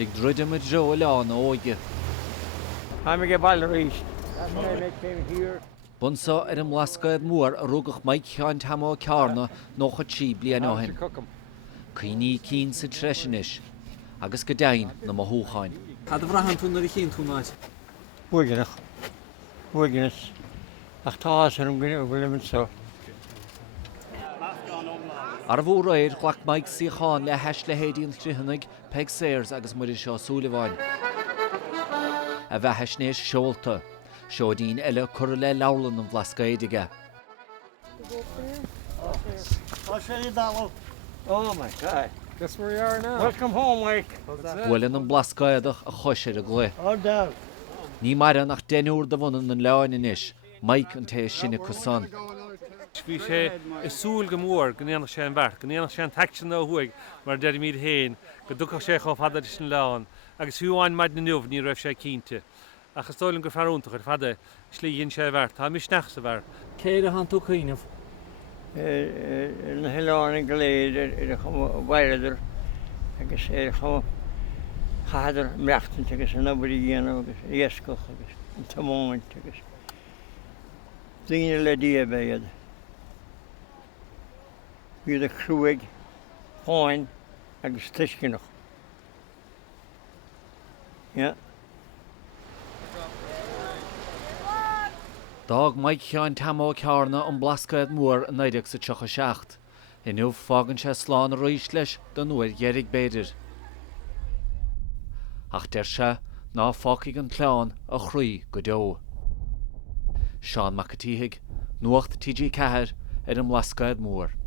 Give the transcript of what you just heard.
Ag druidim a dro leán óige. I'm going to ball reach. Bunsa ar an Blasket mór a rugach maid chean tamá cearna nó chud sí blian áhin. Caoiní cín sa treisinis, agus go dain na má thúcháin. Cad bhrahan tú na chin tú náid? Búigenas. Ach tá ar an gine bhfuil so. Ar bhór éir chhlaach maid síocháin le heis le héadíon tríhannig peg séirs agus muidir seo súlaháin. A bheith snéis seolta, seo dín eile cur le leabhlann an Blascaide. Oh my God. Guess where you are now. Welcome home, Mike. Bhfuilin an Blascaidech a choisiir a glé. Oh, down. Ní mar nach denúr do bhanan an leáin inis, Mike an tééis sinna cosán. Bhí sé is súil go mór go néanach sé an bhar, go néanach sé an teicsin nó thuaig mar de míad héin, go dúcha sé cho fada sin leán, agus thuáin maid na nuamh ní raibh sé cínte. Achas tóilm go farúntaach ar fada slíonn sé bhar, tá misneach sa bhar. Céad a han tú cíineh? Na heláin goléad ar a chum bhaileidir agus ar chum chadar meachtain agus an nabarí dhéanamh agus iascoch agus an tamáint agus. Daoine le díabéad. Bhíad a chrúig, fáin agus tuiscinnach. Yeah. Dag maid chean tamá cearna an Blasket mór an 1937. Inniu fágann sé sláán a roiis leis don nuair dheirigh béidir. Ach der se ná fácaigh an clán a chruí go deo. Seán Nuacht TG4 ar an Blasket mór.